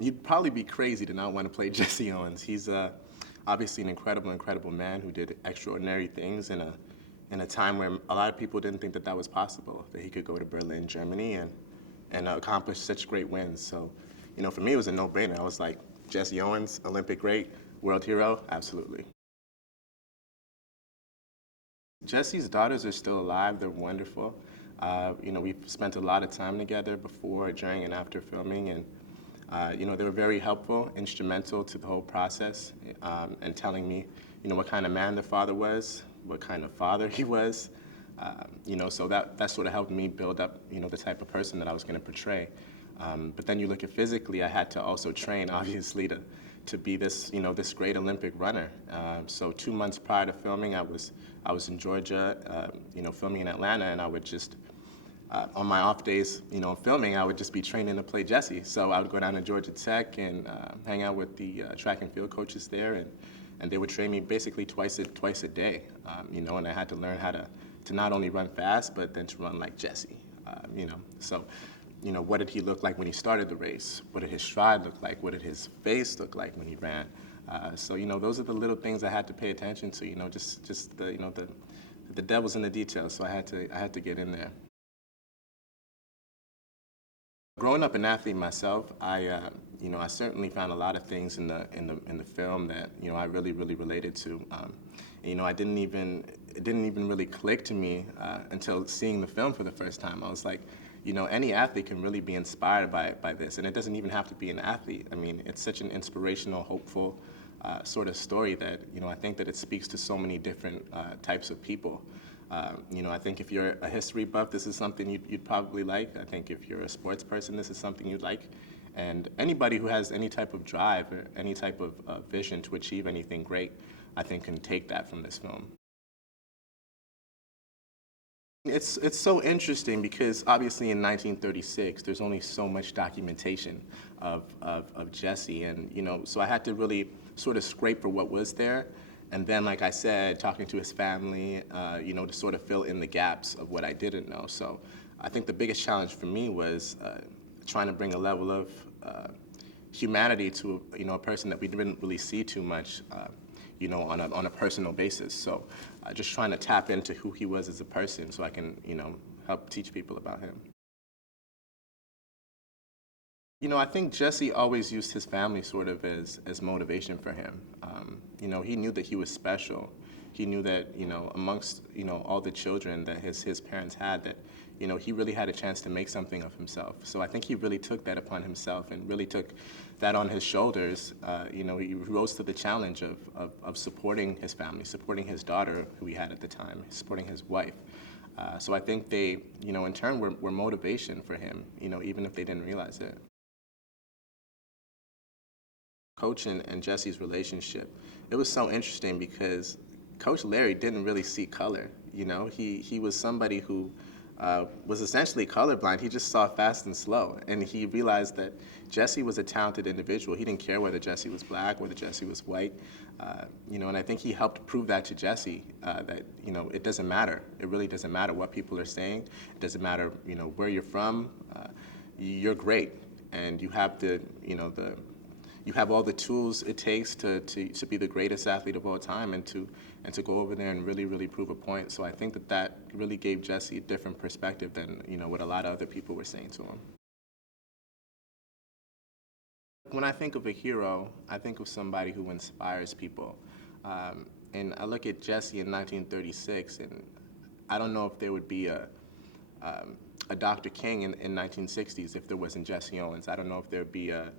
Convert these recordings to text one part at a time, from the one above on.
you'd probably be crazy to not want to play Jesse Owens. He's obviously an incredible man who did extraordinary things in a time where a lot of people didn't think that that was possible, that he could go to Berlin, Germany, and accomplish such great wins. So, for me, it was a no-brainer. I was like, Jesse Owens, Olympic great, world hero, absolutely. Jesse's daughters are still alive. They're wonderful. We've spent a lot of time together before, during, and after filming, and they were very helpful, instrumental to the whole process, and telling me, what kind of man the father was, what kind of father he was. So that sort of helped me build up, the type of person that I was going to portray. But then you look at physically, I had to also train, obviously, to be this, this great Olympic runner. So 2 months prior to filming, I was in Georgia, filming in Atlanta, and I would just, on my off days, filming, I would just be training to play Jesse. So I would go down to Georgia Tech and hang out with the track and field coaches there, and they would train me basically twice a day, and I had to learn how to not only run fast, but then to run like Jesse, So, what did he look like when he started the race? What did his stride look like? What did his face look like when he ran? So, those are the little things I had to pay attention to, just the devil's in the details, so I had to get in there. Growing up an athlete myself, I certainly found a lot of things in the film that I really related to. It didn't even really click to me until seeing the film for the first time. I was like, any athlete can really be inspired by this, and it doesn't even have to be an athlete. I mean, it's such an inspirational, hopeful sort of story that I think that it speaks to so many different types of people. I think if you're a history buff, this is something you'd probably like. I think if you're a sports person, this is something you'd like. And anybody who has any type of drive or any type of vision to achieve anything great, I think can take that from this film. It's so interesting because obviously in 1936, there's only so much documentation of Jesse, and so I had to really sort of scrape for what was there, and then, like I said, talking to his family, to sort of fill in the gaps of what I didn't know. So I think the biggest challenge for me was trying to bring a level of humanity to a person that we didn't really see too much. On a personal basis. So just trying to tap into who he was as a person so I can, help teach people about him. I think Jesse always used his family sort of as motivation for him. He knew that he was special. He knew that, amongst, all the children that his parents had, that, he really had a chance to make something of himself. So I think he really took that upon himself and really took that on his shoulders. He rose to the challenge of supporting his family, supporting his daughter, who he had at the time, supporting his wife. So I think they, in turn, were motivation for him, even if they didn't realize it. Coach and Jesse's relationship, it was so interesting because Coach Larry didn't really see color. He was somebody who was essentially colorblind. He just saw fast and slow, and he realized that Jesse was a talented individual. He didn't care whether Jesse was black, whether Jesse was white, and I think he helped prove that to Jesse, that it doesn't matter. It really doesn't matter what people are saying. It doesn't matter where you're from. You're great, and you have you have all the tools it takes to be the greatest athlete of all time and to go over there and really prove a point. So I think that really gave Jesse a different perspective than what a lot of other people were saying to him. When I think of a hero, I think of somebody who inspires people. And I look at Jesse in 1936, and I don't know if there would be a Dr. King in 1960s if there wasn't Jesse Owens. I don't know if there would be a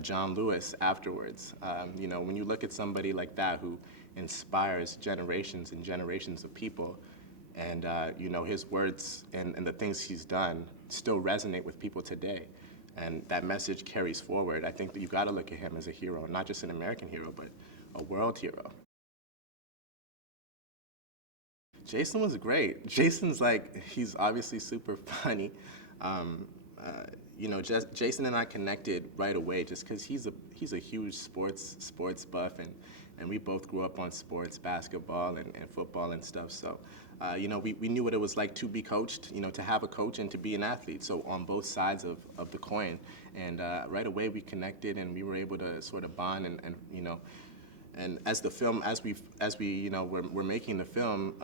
John Lewis afterwards. When you look at somebody like that who inspires generations and generations of people, and his words and the things he's done still resonate with people today, and that message carries forward, I think that you got to look at him as a hero, not just an American hero, but a world hero. Jason was great. Jason's he's obviously super funny. Jason and I connected right away just because he's a huge sports buff, and we both grew up on sports, basketball and football and stuff. So, we knew what it was like to be coached, to have a coach and to be an athlete. So on both sides of the coin, and right away we connected, and we were able to sort of bond, and as the film, as we're making the film.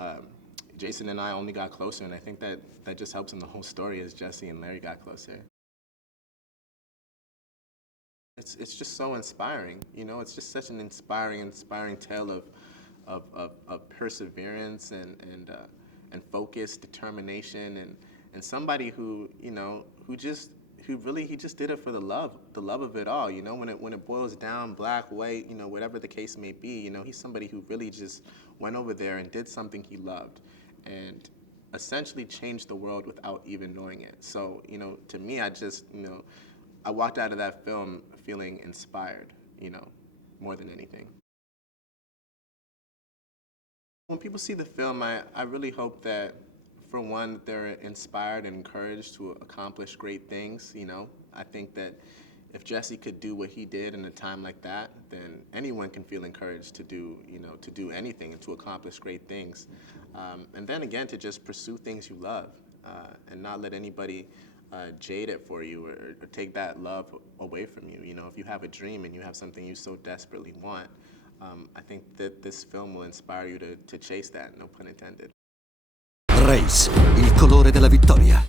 Jason and I only got closer, and I think that just helps in the whole story as Jesse and Larry got closer. It's just so inspiring, It's just such an inspiring tale of perseverance and focus, determination, and somebody who he just did it for the love of it all. When it boils down, black, white, whatever the case may be, he's somebody who really just went over there and did something he loved, and essentially changed the world without even knowing it. So, to me, I walked out of that film feeling inspired, more than anything. When people see the film, I really hope that, for one, they're inspired and encouraged to accomplish great things, I think that if Jesse could do what he did in a time like that, then anyone can feel encouraged to do anything and to accomplish great things. And then again, to just pursue things you love, and not let anybody jade it for you or take that love away from you. If you have a dream and you have something you so desperately want, I think that this film will inspire you to chase that, no pun intended. Reich, il colore della vittoria.